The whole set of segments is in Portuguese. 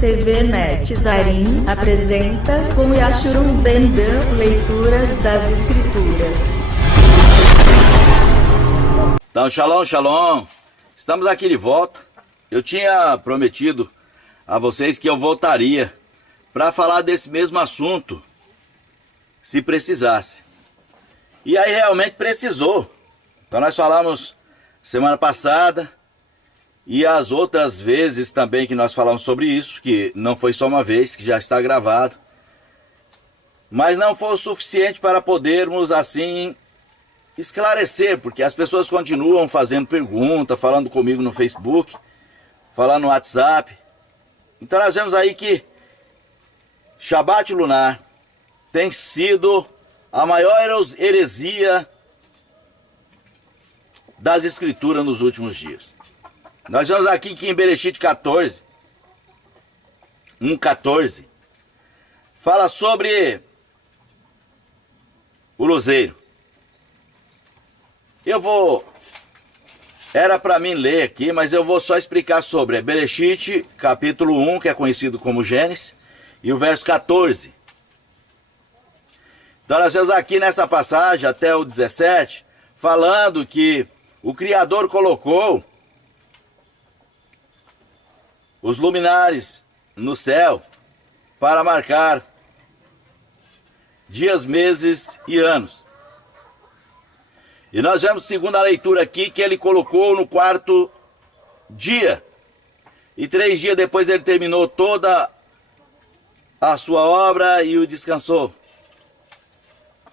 TV Net Zarin apresenta com Yashurum Bendan Leituras das Escrituras. Então, shalom, shalom. Estamos aqui de volta. Eu tinha prometido a vocês que eu voltaria para falar desse mesmo assunto, se precisasse. E aí realmente precisou. Então nós falamos semana passada e as outras vezes também que nós falamos sobre isso, que não foi só uma vez, que já está gravado. Mas não foi o suficiente para podermos assim esclarecer, porque as pessoas continuam fazendo pergunta, falando comigo no Facebook, falando no WhatsApp. Então nós vemos aí que Shabat lunar tem sido a maior heresia das escrituras nos últimos dias. Nós vemos aqui que em Bereshit 14, 1:14, fala sobre o luzeiro. Era para mim ler aqui, mas eu vou só explicar sobre. É Bereshit, capítulo 1, que é conhecido como Gênesis, e o verso 14. Então nós vemos aqui nessa passagem, até o 17, falando que o Criador colocou os luminares no céu para marcar dias, meses e anos. E nós vemos, segundo a leitura aqui, que ele colocou no quarto dia. E 3 dias depois ele terminou toda a sua obra e o descansou.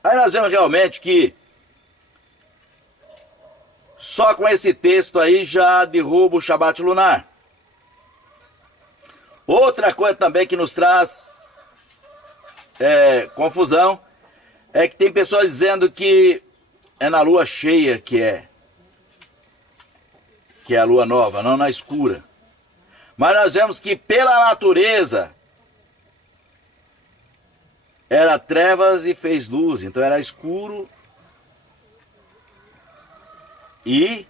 Aí nós vemos realmente que só com esse texto aí já derruba o Shabat lunar. Outra coisa também que nos traz confusão é que tem pessoas dizendo que é na lua cheia que é a lua nova, não na escura. Mas nós vemos que pela natureza era trevas e fez luz, então era escuro e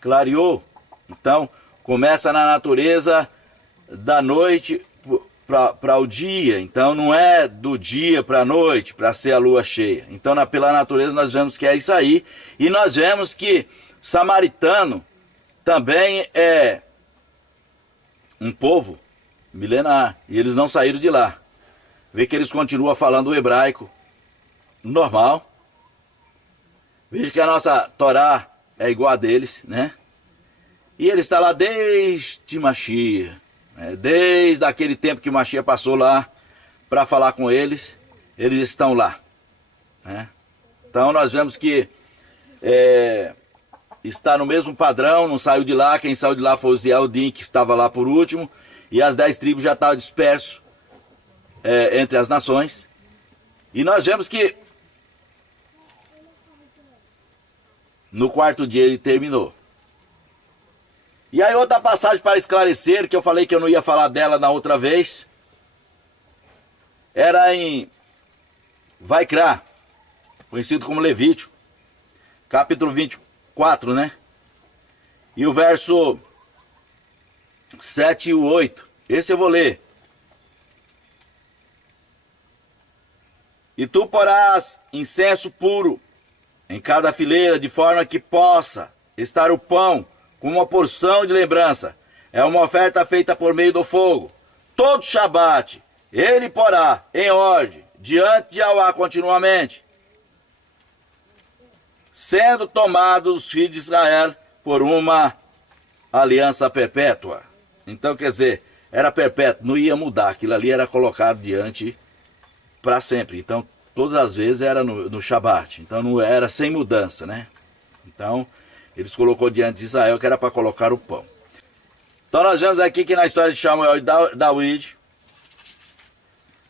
clareou. Então começa na natureza da noite para o dia, então não é do dia para a noite para ser a lua cheia. Então pela natureza nós vemos que é isso aí, e nós vemos que samaritano também é um povo milenar, e eles não saíram de lá. Vê que eles continuam falando o hebraico normal. Veja que a nossa Torá é igual a deles, né? E ele está lá desde Mashiach, desde aquele tempo que Mashiach passou lá para falar com eles, eles estão lá, né? Então nós vemos que está no mesmo padrão, não saiu de lá. Quem saiu de lá foi o Zealdim, que estava lá por último, e as 10 tribos já estavam dispersos entre as nações. E nós vemos que no quarto dia ele terminou. E aí outra passagem para esclarecer, que eu falei que eu não ia falar dela na outra vez, era em Vaikra, conhecido como Levítico, capítulo 24, né? E o verso 7 e o 8. Esse eu vou ler. E tu porás incenso puro em cada fileira, de forma que possa estar o pão com uma porção de lembrança. É uma oferta feita por meio do fogo. Todo Shabat ele porá em ordem diante de Yahweh continuamente, sendo tomados os filhos de Israel por uma aliança perpétua. Então quer dizer, era perpétuo, não ia mudar. Aquilo ali era colocado diante para sempre. Então todas as vezes era no Shabat. Então não era sem mudança, né? Então eles colocou diante de Israel que era para colocar o pão. Então nós vemos aqui que na história de Samuel e David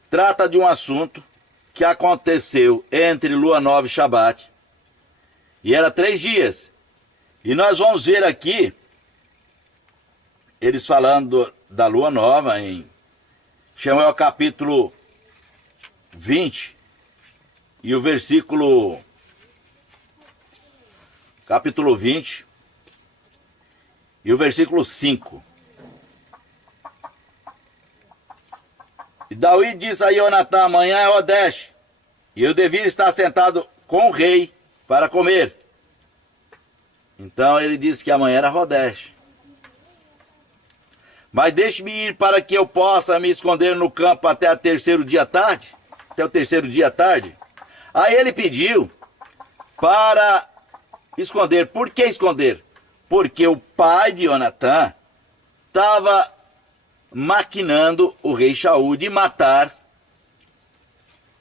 trata de um assunto que aconteceu entre Lua Nova e Shabat. E era 3 dias. E nós vamos ver aqui eles falando da Lua Nova em Samuel capítulo 20 e o versículo capítulo 20 e o versículo 5. E Davi disse a Jonatã: amanhã é Odesh, e eu devia estar sentado com o rei para comer. Então ele disse que amanhã era Rodesh. Mas deixe-me ir para que eu possa me esconder no campo até o terceiro dia à tarde. Até o terceiro dia à tarde. Aí ele pediu para esconder. Por que esconder? Porque o pai de Jonatã estava maquinando o rei Shaul de matar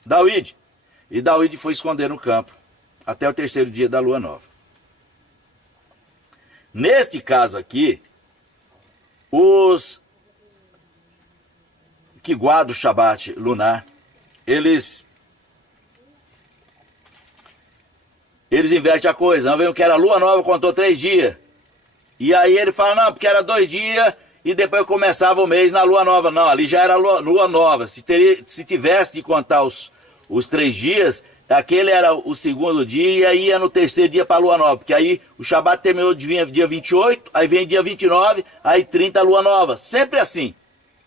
David. E David foi esconder no campo até o terceiro dia da lua nova. Neste caso aqui, os que guardam o Shabat lunar, eles invertem a coisa. Não veio que era lua nova, contou 3 dias. E aí ele fala, não, porque era 2 dias e depois começava o mês na lua nova. Não, ali já era lua nova. Se tivesse de contar os 3 dias, aquele era o segundo dia e aí ia no terceiro dia para a lua nova. Porque aí o Shabat terminou dia 28, aí vem dia 29, aí 30 a lua nova. Sempre assim.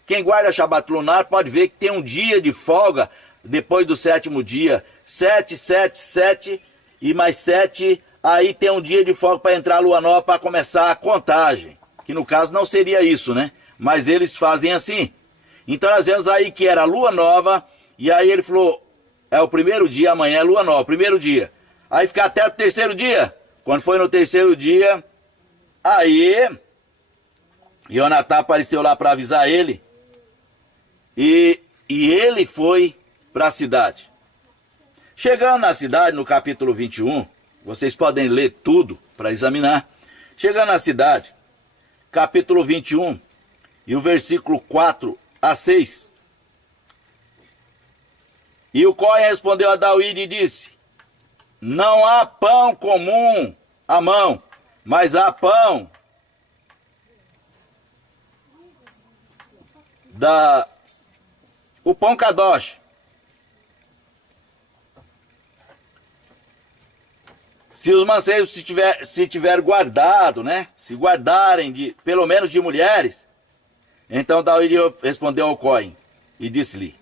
Quem guarda Shabat lunar pode ver que tem um dia de folga depois do 7º dia. 7, 7, 7 e mais 7, aí tem um dia de folga para entrar a lua nova para começar a contagem. Que no caso não seria isso, né? Mas eles fazem assim. Então nós vemos aí que era lua nova, e aí ele falou, é o primeiro dia, amanhã é lua nova, primeiro dia. Aí fica até o terceiro dia. Quando foi no terceiro dia, aí Jonatã apareceu lá para avisar ele, e ele foi para a cidade. Chegando na cidade, no capítulo 21, vocês podem ler tudo para examinar. Chegando na cidade, capítulo 21, e o versículo 4 a 6. E o Cohen respondeu a Davi e disse, não há pão comum à mão, mas há pão o pão kadosh. Se os mancebos se tiver guardado, né? Se guardarem pelo menos de mulheres. Então Davi respondeu ao Cohen e disse-lhe,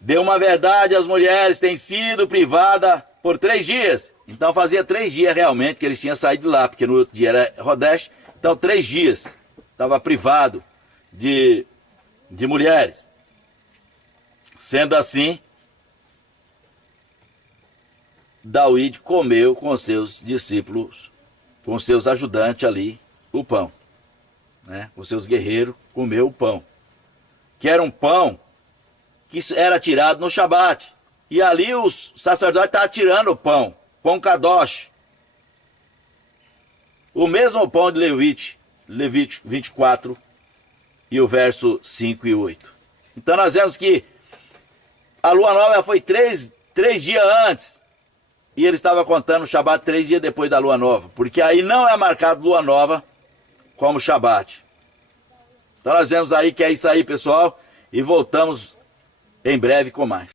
dê uma verdade, as mulheres têm sido privadas por 3 dias. Então fazia 3 dias realmente que eles tinham saído de lá, porque no outro dia era Rodesh. Então 3 dias estava privado de mulheres. Sendo assim, Davi comeu com seus discípulos, com seus ajudantes ali, o pão. Né? Com seus guerreiros, comeu o pão. Que era um pão que era tirado no Shabat. E ali os sacerdotes estavam tirando o pão kadosh. O mesmo pão de Levítico 24 e o verso 5 e 8. Então nós vemos que a lua nova foi 3 dias antes. E ele estava contando o Shabat 3 dias depois da lua nova. Porque aí não é marcado lua nova como Shabat. Então nós vemos aí que é isso aí, pessoal. E voltamos em breve com mais.